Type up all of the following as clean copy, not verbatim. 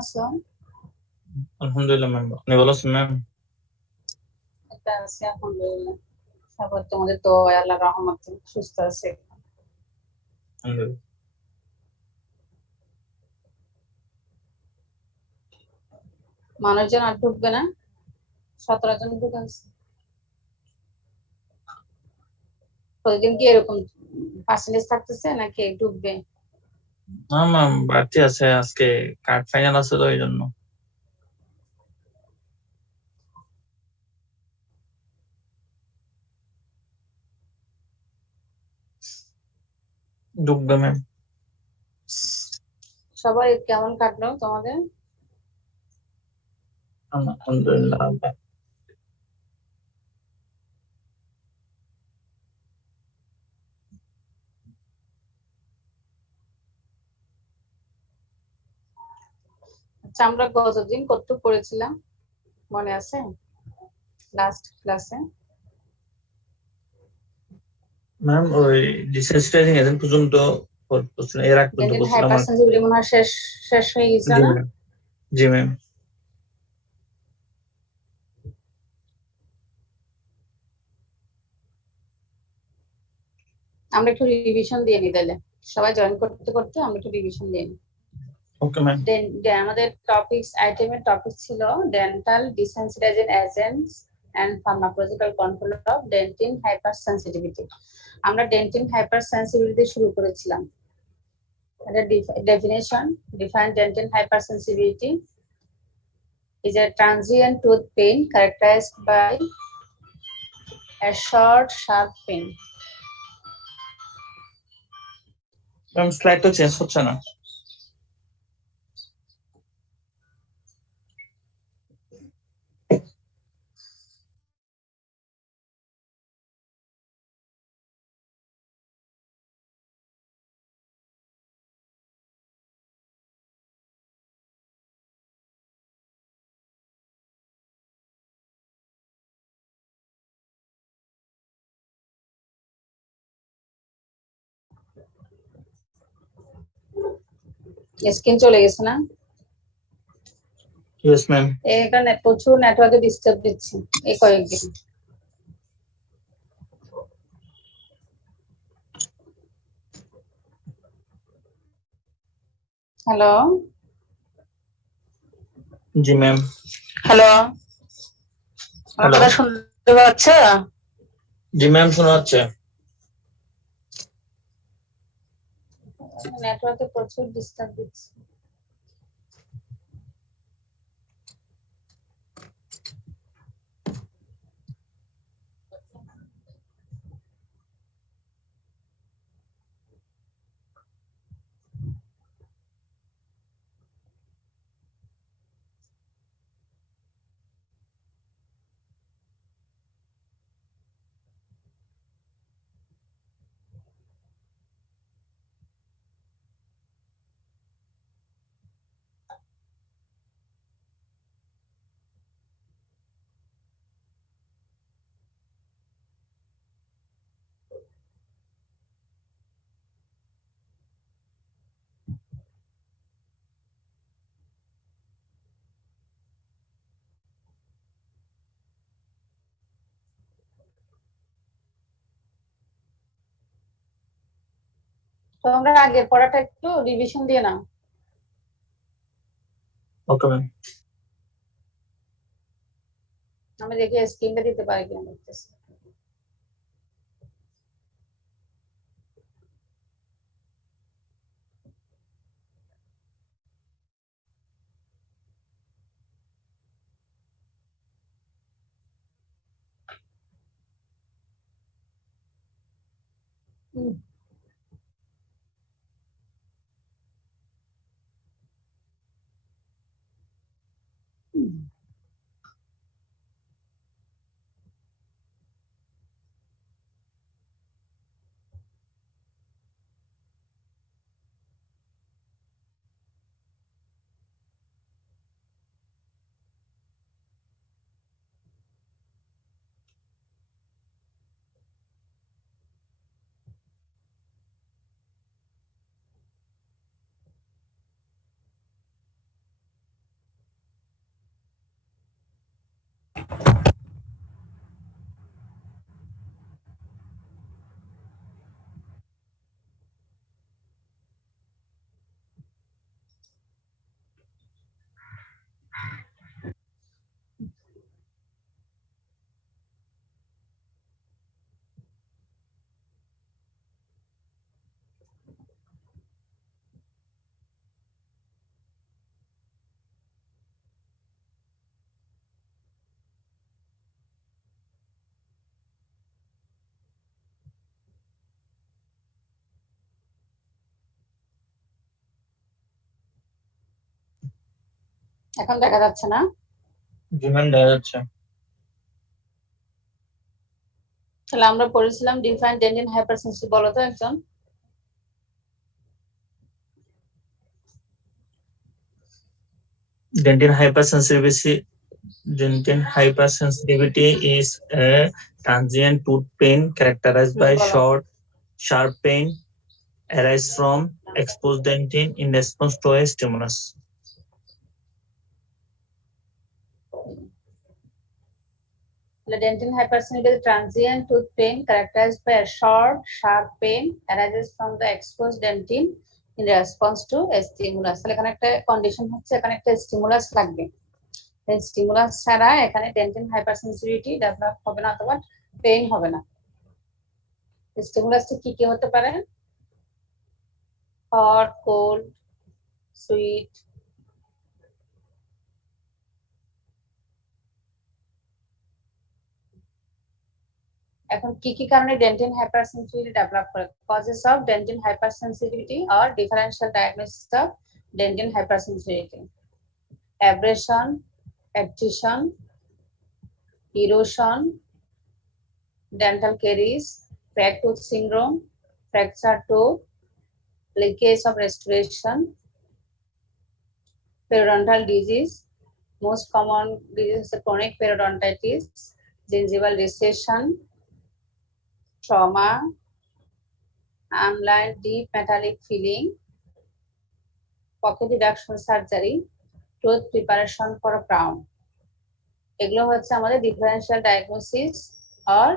আছো? আলহামদুলিল্লাহ ম্যাম, আপনি ভালো আছেন ম্যাম? এটা আছে আলহামদুলিল্লাহ। সবার তোমাদের তো আল্লাহ রহমতে সুস্থ আছে। আলহামদুলিল্লাহ। মানুষজন আর ঢুকবে না, 17 জন ঢুকে আছে। প্রতিদিন কি এরকম পার্সেন্টেজ থাকতেছে নাকি ঢুকবে? না ম্যাম, বাড়তি আছে, আজকে কার্ড ফাইনাল আছে তো এই জন্য ঢুকবে ম্যাম। সবাই কেমন কাটলো তোমাদের? আলহামদুলিল্লাহ। আচ্ছা, আমরা গতদিন কতটুকু পড়েছিলাম মনে আছে? লাস্ট ক্লাসে ম্যাম ওই ডিসেন্সিটাইজিং এজেন্ট পর্যন্ত পড়ছিলাম, এর আগ পর্যন্ত ডেন্টাল পড়ছিলাম আর হাইপারসেনসিটিভিটি মনে হয় শেষ শেষ হয়ে গেছে জি না? ম্যাম। জি ম্যাম। আমরা একটু রিভিশন দিয়ে নিই তাহলে, সবাই জয়েন করতে করতে আমরা একটু রিভিশন দিয়ে নিই। Okay ma'am. আমাদের টপিকস আইটেমের টপিক ছিল dental desensitizing agents and pharmacological control of dentin hypersensitivity. আমরা ডেন্টিন হাইপার সেন্সিটিভিটি শুরু করেছিলাম। এটা definition: define dentin hypersensitivity is a transient tooth pain characterized by a short sharp pain. Ma'am slide তো চেঞ্জ হচ্ছে না। স্ক্রিন চলে গেছে না? Yes ma'am. এখানে প্রচুর নেটওয়ার্কে ডিস্টার্ব দিচ্ছে এই কয়েকদিন। হ্যালো জি ম্যাম। হ্যালো, আমার কথা শুনতে পাচ্ছ? জি ম্যাম, শোনা যাচ্ছে। নেটওয়ার্কে প্রচুর ডিস্টার্ব দিচ্ছে। তোমরা আগের পড়াটা একটু রিভিশন দিয়ে নাও। Okay ma'am. আমি দেখি স্ক্রিনটা দিতে পারি কিনা দেখতেছি। এখন দেখা যাচ্ছে না? জি ম্যাম, দেখা যাচ্ছে। তাহলে আমরা পড়েছিলাম ডিফাইন ডেন্টিন হাইপারসেন্সিটিভ, বলো তো একজন। Dentin hypersensitivity is a transient tooth pain characterized by বলো। short, sharp pain arise from exposed dentin in response to a stimulus. Dentin hypersensitivity is transient tooth pain characterized by a short, sharp pain arises from the exposed dentin in response to a stimulus. তাহলে এখানে একটা কন্ডিশন হচ্ছে, এখানে একটা স্টিমুলাস লাগবে। এই স্টিমুলাস ছাড়া এখানে ডেন্টিন হাইপারসেন্সিটিভিটি ডেভেলপ হবে না অথবা পেইন হবে না। স্টিমুলাসটি কি কি হতে পারে? Hot, cold, sweet. এখন কি কি কারণে ডেন্টিন হাইপারসেন্সিটিভিটি ডেভেলপ করে? Causes of dentin hypersensitivity or differential diagnosis of dentin hypersensitivity: abrasion, adhesion, erosion, dental caries, cracked tooth syndrome, fractured tooth, leakage of restoration, periodontal disease. Most common disease is chronic periodontitis, gingival recession, trauma, amline deep metallic filling, pocket reduction surgery, tooth preparation for a crown. এগুলো হচ্ছে আমাদের differential diagnosis আর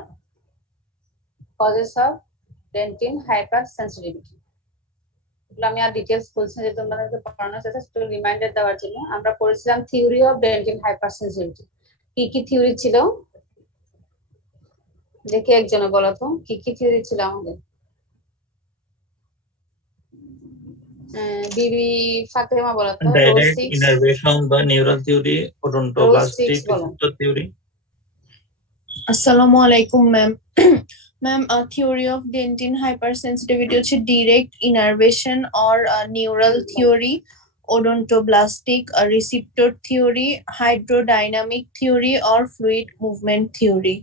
causes of dentin hypersensitivity. এগুলো আমি আর ডিটেলস বলছি যে তোমাদেরকে পড়ানোর চেষ্টা, একটু রিমাইন্ডার দেওয়ার জন্য। আমরা পড়েছিলাম থিওরি অফ ডেন্টিন হাইপারসেন্সিটিভিটি। কি কি থিওরি ছিল দেখি একজনে বলো তো, কি কি থিওরি ছিল আমাদের? বিবি ফাতেমা বলো তো। Direct innervation by neural theory, odontoblastic বলো। theory. আসসালামু আলাইকুম ma'am. Ma'am, theory of dentin hypersensitivity হচ্ছে direct innervation or neural theory, odontoblastic receptor theory, hydrodynamic theory or fluid movement theory.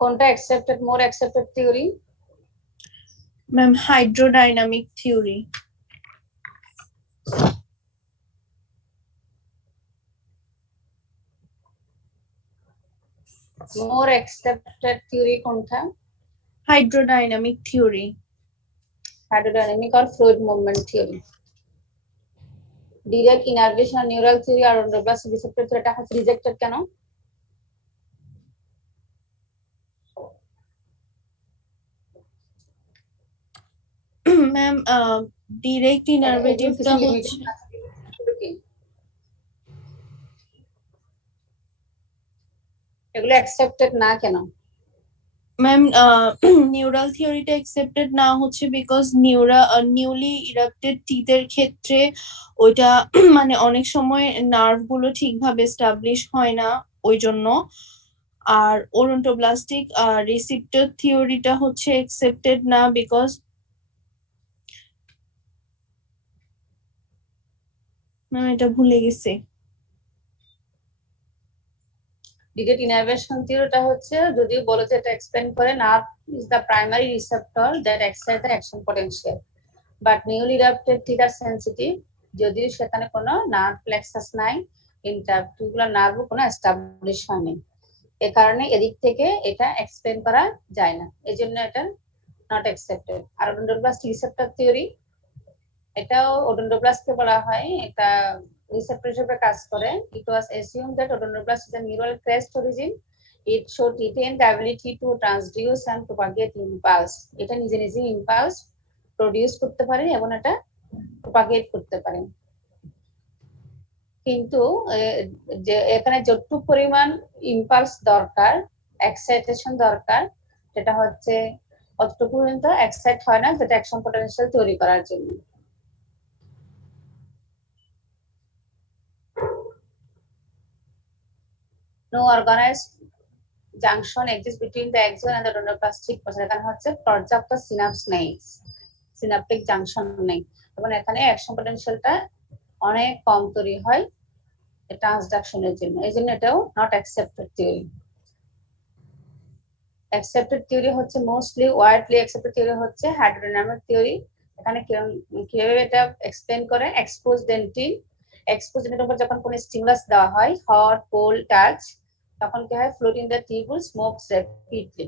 কোনটা accepted, more accepted theory? Ma'am, hydrodynamic theory. more accepted theory কোনটা? Hydrodynamic theory. Hydrodynamic or fluid movement theory. Direct innervation neural theory আর odontoblastic receptor theory এটা হচ্ছে রিজেক্টেড কেন? Ma'am, direct innervative টা হচ্ছে এগুলো অ্যাকসেপ্টেড না কেন? ম্যাম, নিউরাল থিওরিটা অ্যাকসেপ্টেড না হচ্ছে বিকজ নিউলি ইরাপ্টেড টিথের ক্ষেত্রে ওইটা মানে অনেক সময় নার্ভ গুলো ঠিকভাবে এস্টাবলিশ হয় না, ওই জন্য। আর ওডোন্টোব্লাস্টিক রিসেপ্টর থিওরিটা হচ্ছে অ্যাকসেপ্টেড না বিকজ ম্যাম এটা ভুলে গেছি। ডিরেক্ট ইনারভেশন থিওরিটা হচ্ছে, যদিও বলে যে এটা এক্সপ্লেইন করে nerve is the primary receptor that excite the action potential, but newly erupted teeth are sensitive, যদিও সেখানে কোনো নার্ভ প্লেক্সাস নাই, ইন্টারটিকুলার নার্ভও কোনো এস্টাবলিশ হয়নি। এ কারণে এদিক থেকে এটা এক্সপ্লেইন করা যায় না, এই জন্য এটা নট অ্যাকসেপ্টেড। আর ওডোনটোপ্লাস্ট রিসেপ্টর থিওরি, এটাও ওডোনটোপ্লাস্টকে বলা হয়, এটা রিসেপ্টর হিসেবে কাজ করে। It was assumed that odontoblast is a neural crest origin, it showed retain the ability to transduce and propagate impulse. এটা নিজে নিজে ইম্পালস প্রডিউস করতে পারে এবং এটা প্রপাগেট করতে পারে। কিন্তু যে এখানে যতটুকু পরিমাণ ইম্পালস দরকার, এক্সাইটেশন দরকার, সেটা হচ্ছে অতটুকু পর্যন্ত এক্সাইট হয় না, যেটা অ্যাকশন পটেনশিয়াল তৈরি করার জন্য। No organized junction exists between the axon and the odontoplastic process. এখানে হচ্ছে পর্যাপ্ত সিনাপস নেই, সিনাপটিক জাংশন নেই, এবং এখানে অ্যাকশন পটেনশিয়ালটা অনেক কম তৈরি হয় ট্রান্সডাকশনের জন্য। এই জন্য এটাও not accepted theory. Accepted theory হচ্ছে মোস্টলি ওয়াইডলি অ্যাকসেপ্টেড থিওরি হচ্ছে হাইড্রোডাইনামিক থিওরি। এখানে কিভাবে এটা এক্সপ্লেন করে, এক্সপোজ ডেন্টিন, এক্সপোজ ডেন্টিনের উপর যখন কোনো স্টিমুলাস দেওয়া হয়, হট কোল্ড টাচ, তখন কি হয়, fluid in the tubules moves rapidly.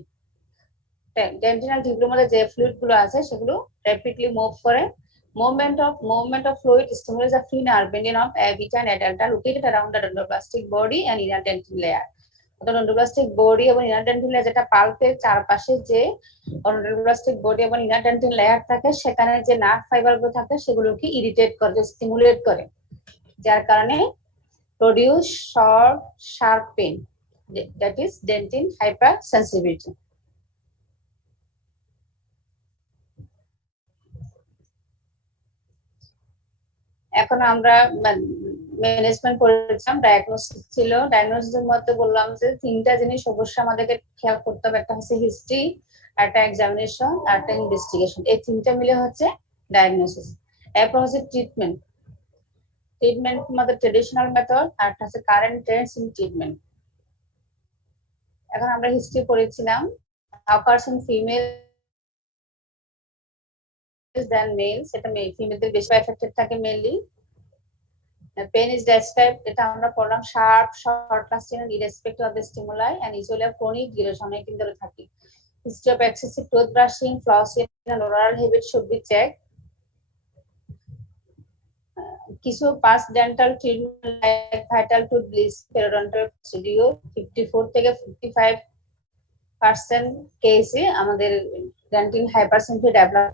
Dentinal টিউবুলের মধ্যে যে ফ্লুইড গুলো আছে সেগুলো র্যাপিডলি মুভ করে। movement of fluid stimulates the free nerve ending of vita and adulta located around the odontoplastic body and inner dentin layer. Odontoblastic body এবং inner dentin layer, যেটা পাল্পের চারপাশে যে ওডোনটোপ্লাস্টিক বডি এবং ইনার ডেন্টিন লেয়ার থাকে, সেখানে যে nerve fibre গুলো থাকে সেগুলোকে ইরিটেট করে, স্টিমুলেট করে, যার কারণে produce short sharp pain, that is dentine hyper sensitivity. এখন আমরা ম্যানেজমেন্ট করেছিলাম, ডায়াগনোসিস ছিল। ডায়াগনোসিসের মধ্যে বললাম যে তিনটা জিনিস অবশ্যই আমাদেরকে খেয়াল করতে হবে, একটা হচ্ছে হিস্ট্রি, একটা এক্সামিনেশন, আর একটা ইনভেস্টিগেশন। এই তিনটা মিলে হচ্ছে ডায়াগনোসিস। এরপর হচ্ছে ট্রিটমেন্ট, ট্রিটমেন্ট মধ্যে ট্রেডিশনাল মেথড, আর একটা হচ্ছে কারেন্ট ট্রেন্ডস ইন ট্রিটমেন্ট। এখন আমরা হিস্ট্রি পড়েছিলাম, occurs in females than males, এটা ফিমেলদের বেশি এফেক্টেড থাকে মেইনলি। Pain is described, এটা আমরা পড়লাম, sharp, short lasting and irrespective of the stimuli and usually of chronic duration, অনেক দিন ধরে থাকে। History of excessive tooth brushing, flossing and oral habit should be checked. কিছু past dental treatment like vital tooth bleaching, periodontal procedure, 54 থেকে 55% কেসে আমাদের dentine hypersensitivity develop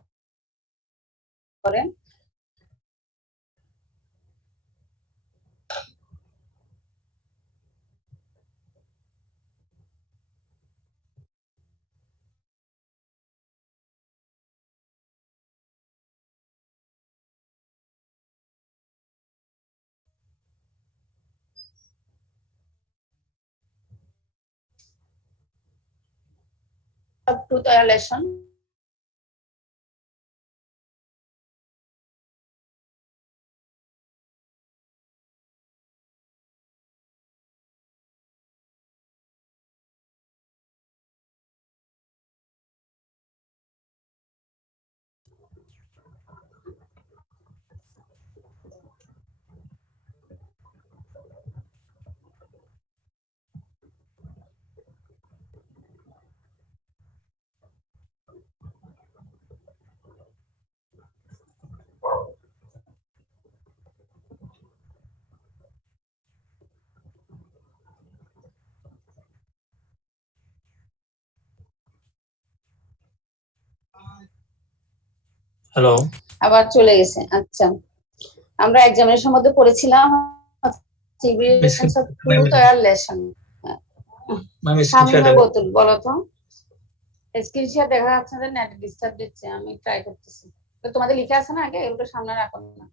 করে। Tooth violation, hello, আবার চলে গেছে। আচ্ছা, আমরা এক্সামিনেশন মধ্যে পড়েছিলাম শামিমা বোতল, বলো তো। স্ক্রিনশট দেখা যাচ্ছে না, নেট ডিস্টার্ব দিচ্ছে, আমি ট্রাই করতেছি। তো তোমাদের লিখে আছে না আগে, এগুলো সামনে রাখো না।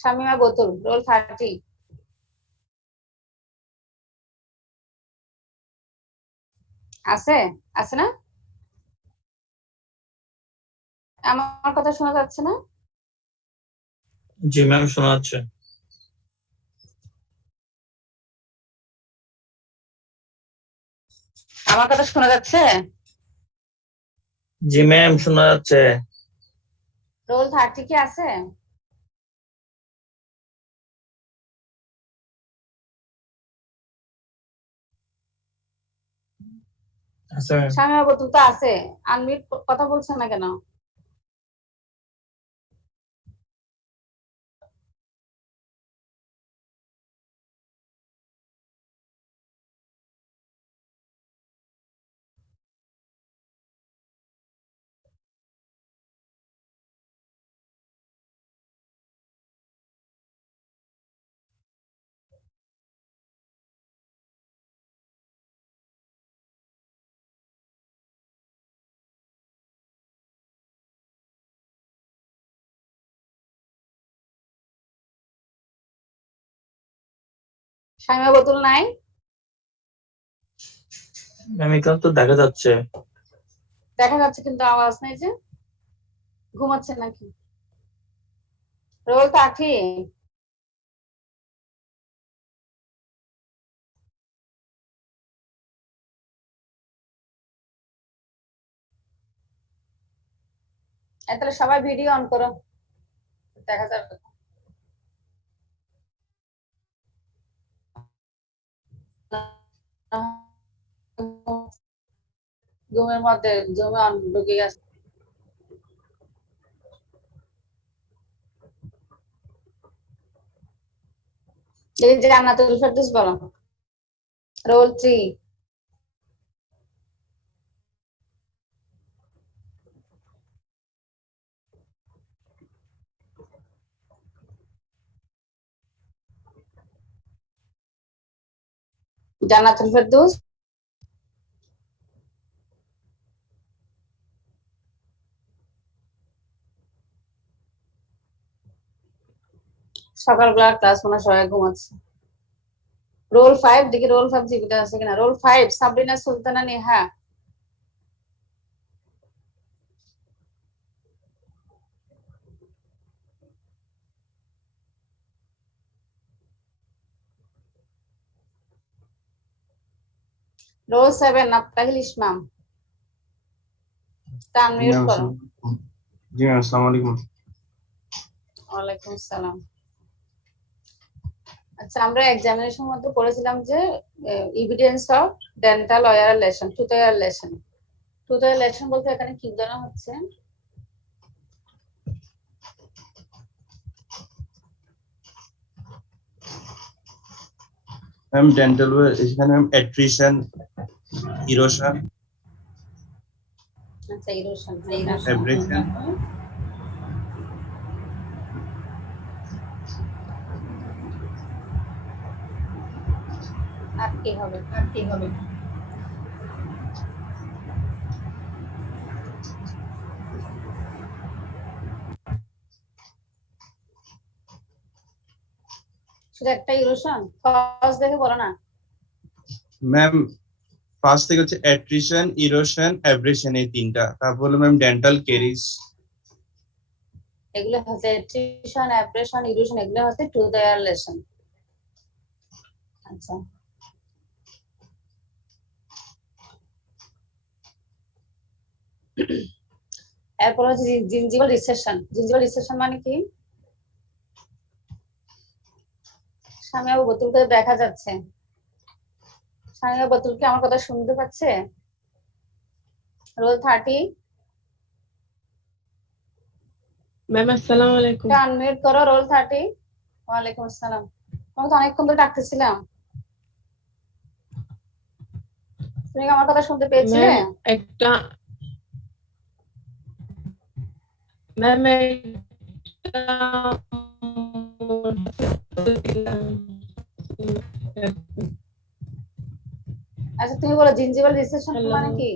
শামিমা বোতল, রোল 30 আছে, আছে না? আমার কথা শোনা যাচ্ছে না? জি ম্যাম, শোনা যাচ্ছে। আমার কথা শোনা যাচ্ছে? জি ম্যাম, শোনা যাচ্ছে। রোল 30 কি আছে? আচ্ছা ম্যাম। শামিমা বতুল তো আছে, আনমিউট কথা বলছে না কেন? শামিমা বতুল নাই? ম্যাম এখানে তো দেখা যাচ্ছে। দেখা যাচ্ছে কিন্তু আওয়াজ নেই যে, ঘুমাচ্ছে নাকি? রোল 30। তাহলে সবাই ভিডিও অন করো, দেখা যাবে। ঘুমের মধ্যে জমে অন ঢুকে গেছে। এই যে জান্নাতুল ফেরদৌস বলো, রোল 3। জান্নাতুল ফেরদৌস। সকালবেলা ক্লাস মনে হয় সবাই ঘুমাচ্ছে। রোল 5 দেখি, রোল 5 জীবিত আছে কিনা। Roll 5 Sabrina Sultana Neha. Roll 7 Abtahil Ismam. Unmute করো। জি ম্যাম, আসসালামু আলাইকুম। ওয়ালাইকুম আসসালাম। আচ্ছা, আমরা এক্সামিনেশন মধ্যে পড়েছিলাম যে evidence of dental wear lesion, tooth wear lesion. Tooth wear lesion বলতে এখানে কি ধরা হচ্ছে? ম্যাম ডেন্টাল ওয়্যার এখানে ম্যাম অ্যাট্রিশন, ইরোশন, আচ্ছা, ইরোশন, অ্যাব্রেশন, আর কি হবে? শুধু একটা ইরোশন? কজ দেখে বলো না। ম্যাম ফার্স্ট থেকে হচ্ছে অ্যাট্রিশন, ইরোশন, অ্যাব্রেশন, এই তিনটা। তারপর হলো ম্যাম ডেন্টাল কেরিস। এগুলো হচ্ছে অ্যাট্রিশন, অ্যাব্রেশন, ইরোশন, এগুলো হচ্ছে টুথ ওয়্যার লেশন। আচ্ছা, এরপর হচ্ছে জিঞ্জিভাল রিসেশন। জিঞ্জিভাল রিসেশন মানে কি? সামিয়া বোতলকে দেখা যাচ্ছে। সামিয়া বোতল কি আমার কথা শুনতে পাচ্ছে? রোল 30। ম্যাম আসসালামু আলাইকুম। আনমিউট করো, রোল 30। ওয়ালাইকুম আসসালাম। তোমাকে তো অনেকক্ষণ ধরে ডাকতেছিলাম, তুমি কি আমার কথা শুনতে পেয়েছিলে? ম্যাম একটা ম্যাম একটা আচ্ছা, তুমি বলো জিঞ্জিভাল রিসেশন Hello. মানে কি?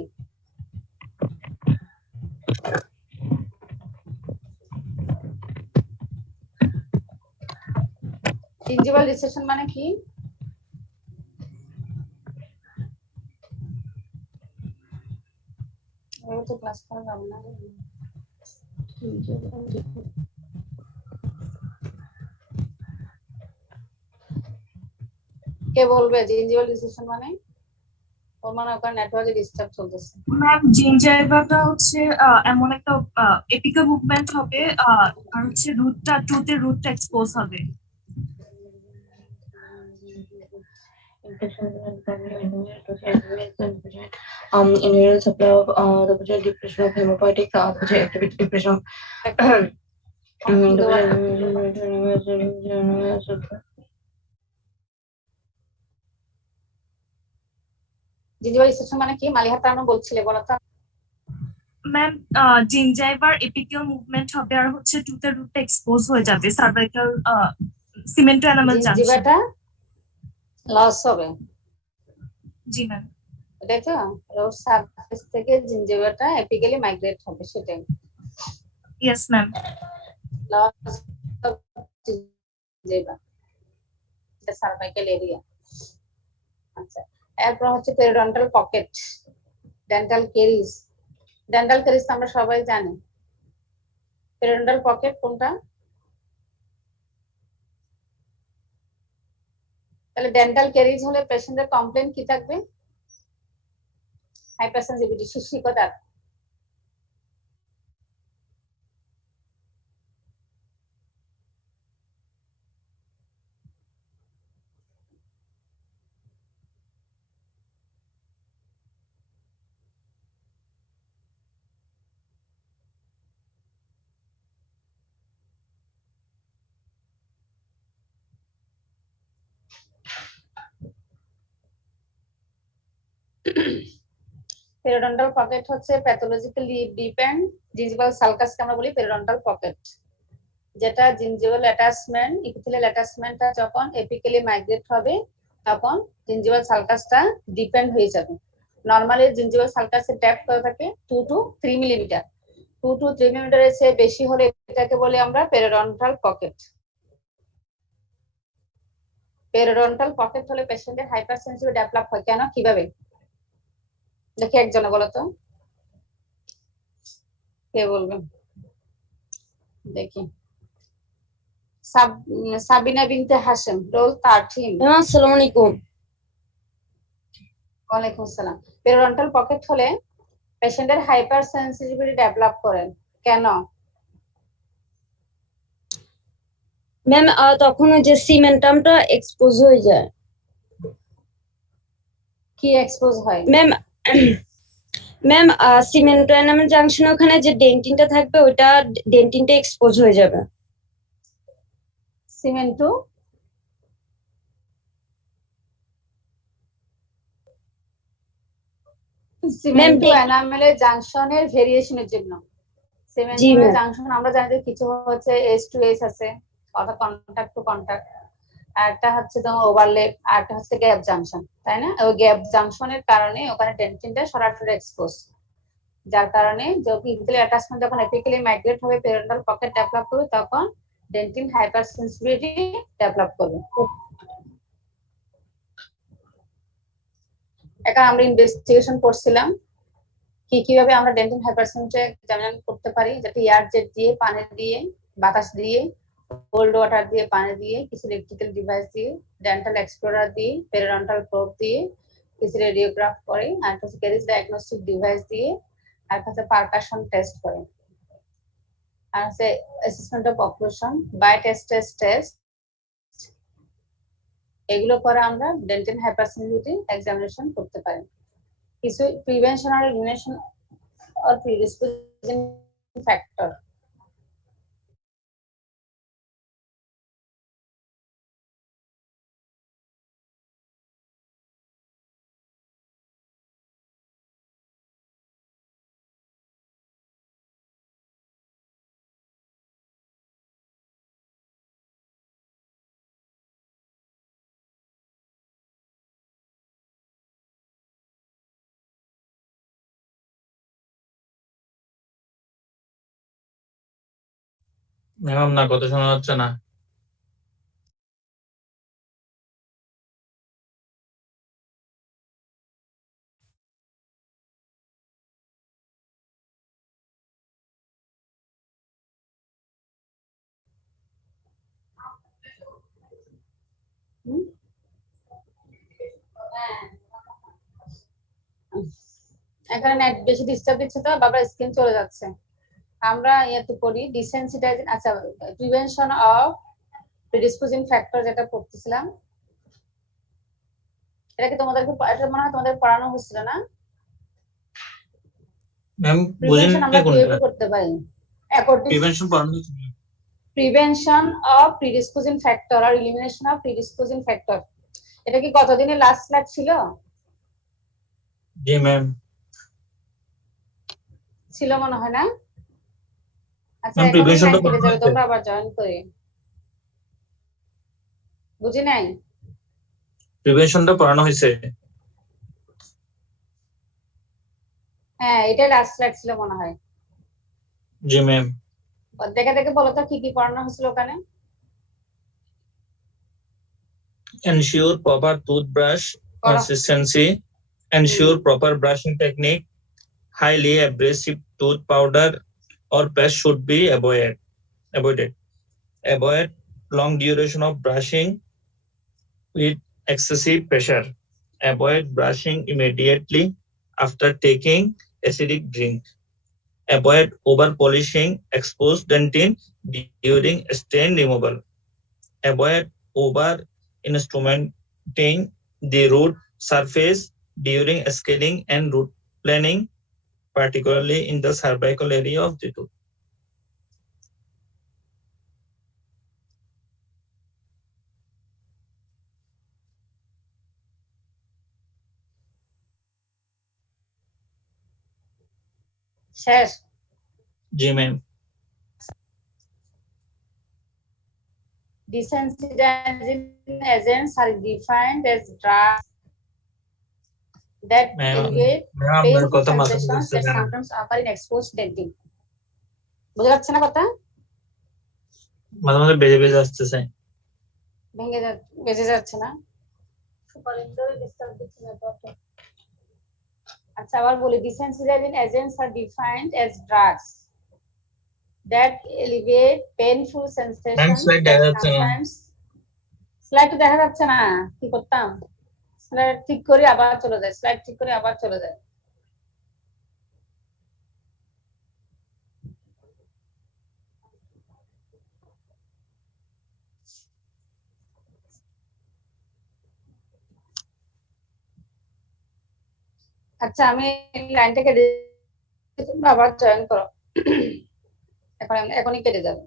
জিঞ্জিভাল রিসেশন মানে কি? এবার তো ক্লাস করা যাবে না। কে বলবে জিঞ্জিভাল রিসেশন মানে? ওর মানে ওখানে নেটওয়ার্কে ডিস্টার্ব চলতেছে। ম্যাম জিঞ্জাইভাটা হচ্ছে এমন একটা এপিক্যাল মুভমেন্ট হবে, আর হচ্ছে টুথের রুটটা এক্সপোজ হবে। Inhaled supply of the depression of hemopathic activity depression of gingival reception মানে কি? মালিহা তানু বলছিলে, বলো তো। ম্যাম জিঞ্জাইভার এপিক্যাল মুভমেন্ট হবে আর হচ্ছে টুথের রুটটা এক্সপোজ হয়ে যাবে সার্ভাইকাল সিমেন্টো এনামেল জাংশন। জিঞ্জিভাটা লস হবে, জি ম্যাম। এটাই তো? রোড সারফেস থেকে জিঞ্জিভাটা এপিক্যালি মাইগ্রেট হবে, সেটাই। Yes ma'am. লস জিঞ্জিভা, এটা সার্ভাইকাল এরিয়া। আচ্ছা, এরপর হচ্ছে periodontal pocket, dental caries. Dental caries তো আমরা সবাই জানি। পেরিডন্টাল পকেট কোনটা? তাহলে ডেন্টাল ক্যারিজ হলে পেশেন্টের কমপ্লেইন কি থাকবে? হাইপারসেনসিটিভিটি, শিশিকতা। পেরিডন্টাল পকেট হচ্ছে প্যাথোলজিক্যালি ডিপ এন্ড জিঞ্জিভাল সালকাসকে আমরা বলি পেরিডন্টাল পকেট, যেটা জিঞ্জিভাল অ্যাটাচমেন্ট, ইপিথেলিয়াল অ্যাটাচমেন্টটা যখন এপিক্যালি মাইগ্রেট হবে তখন জিঞ্জিভাল সালকাসটা ডিপেন্ড হয়ে যাবে। নরমালি জিঞ্জিভাল সালকাসের ডেপথ কত থাকে? 2 to 3 মিলিমিটার। 2 to 3 মিলিমিটারের চেয়ে বেশি হলে এটাকে বলি আমরা পেরিডন্টাল পকেট। পেরিডন্টাল পকেট হলে পেশেন্টের হাইপারসেনসিটিভ ডেভেলপ হয়। কেন, কিভাবে? দেখি একজনে বলো তো, কে বলবেন? দেখি, সাবিনা বিনতে হাশেম, রোল 13। আসসালামু আলাইকুম। ওয়ালাইকুম আসসালাম। পেরিডন্টাল পকেট হলে পেশেন্টের হাইপার সেনসিটিভিটি ডেভেলপ করেন, কেন? ম্যাম তখন ওই যে সিমেন্টামটা এক্সপোজ হয়ে যায়। কি এক্সপোজ হয়? ম্যাম সিমেন্টো এনামেল জাংশন ওখানে যে ডেন্টিনটা থাকবে ওটা ডেন্টিনটা এক্সপোজ হয়ে যাবে। সিমেন্টো সিমেন্টো এনামেলের জাংশনের ভেরিয়েশনের জন্য। সিমেন্টো জাংশন আমরা জানি যে কিছু হচ্ছে এস টু এস আছে, অর্থাৎ কন্টাক্ট টু কন্টাক্ট, আর একটা হচ্ছে তোমার ওভারলেপ, আর একটা হচ্ছে গ্যাপ জাংশন, তাই না? ওই গ্যাপ জাংশনের কারণে ওখানে ডেন্টিনটা সরাসরি এক্সপোজ, যার কারণে যখন ইপিথেলিয়াল অ্যাটাচমেন্ট যখন এপিক্যালি মাইগ্রেট হবে, পেরিডন্টাল পকেট ডেভেলপ করবে, তখন ডেন্টিন হাইপারসেনসিটিভিটি ডেভেলপ করবে। এখন আমরা ইনভেস্টিগেশন করছিলাম কিভাবে আমরা ডেন্টিন হাইপারসেনসিটিভিটি এক্সামিন করতে পারি, যেটা এয়ার জেট দিয়ে, পানি দিয়ে, বাতাস দিয়ে, কোল্ড ওয়াটার দিয়ে, পানি দিয়ে, কিছু ইলেকট্রিক্যাল ডিভাইস দিয়ে, ডেন্টাল এক্সপ্লোরার দিয়ে, পেরিডন্টাল প্রোব দিয়ে, কিছু রেডিওগ্রাফ করে, আর কিছু ক্যারিজ ডায়াগনস্টিক ডিভাইস দিয়ে, আর হচ্ছে পারকাশন টেস্ট করে, আর হচ্ছে assessment of occlusion, bite test এগুলো করে আমরা ডেন্টাল হাইপারসেনসিটিভিটি এক্সামিনেশন করতে পারি। কিছু প্রিভেনশন আর এলিমিনেশন আর প্রিডিসপোজিং ফ্যাক্টর। ম্যাম না কথা শোনা যাচ্ছে না। এখানে নেট বেশি ডিস্টার্ব দিচ্ছে তো, বাবার স্ক্রিন চলে যাচ্ছে। আমরা ইয়েতে করি ডিসেনসিটাইজিং, আচ্ছা প্রিভেনশন অফ প্রিডিসপোজিং ফ্যাক্টর যেটা করতেছিলাম, এটা কি তোমাদেরকে এটা মনে হয় তোমাদের পড়ানো হয়েছিল না? ম্যাম প্রিভেনশন আমরা বুঝিনি কিভাবে কোনটা করতে পারি? অ্যাকর্ডিং প্রিভেনশন পড়ানো হয়েছে? প্রিভেনশন অফ প্রিডিসপোজিং ফ্যাক্টর আর এলিমিনেশন অফ প্রিডিসপোজিং ফ্যাক্টর। এটা কি গতদিনের লাস্ট ক্লাস ছিল? জি ম্যাম। ছিল মনে হয় না? আচ্ছা ম্যাম এখনই প্রিভেনশনটা লাইন কেটে পড়ানো যাবে, হয়েছে? তোমরা আবার জয়েন করে। বুঝি নাই? প্রিভেনশনটা পড়ানো হয়েছে? হ্যাঁ এটা লাস্ট ক্লাস ছিল মনে হয়। জি ম্যাম। দেখে দেখে বলো তো কি কি পড়ানো হয়েছিল ওখানে? Ensure proper toothbrush করো। consistency, ensure proper brushing technique, highly abrasive tooth powder or paste should be avoided. Avoid long duration of brushing with excessive pressure. Avoid brushing immediately after taking acidic drink. Avoid over polishing exposed dentin during stain removal. Avoid over instrumenting the root surface during scaling and root planing, particularly in the cervical area of the tooth. শেষ? জি ma'am. Desensitizing agents are defined as drugs that ma'am elevate ma'am আপনার painful কথা মাথা sensations বুঝতে that না। sometimes occur in exposed dentin. বুঝা যাচ্ছে না কথা? মাঝে মাঝে বেজে বেজে আসতেছে। বেঁচে যাচ্ছে না? আচ্ছা আবার বলি, desensitizing agents are defined as drugs that elevate painful ma'am sensations slide that দেখা যাচ্ছে না। sometimes স্লাইড তো দেখা যাচ্ছে না, কি করতাম? স্লাইড ঠিক করে আবার চলে যায়, স্লাইড ঠিক করে আবার চলে যায়। আচ্ছা আমি লাইনটা কেটে, তোমরা আবার জয়েন করো। এখনই কেটে যাবে।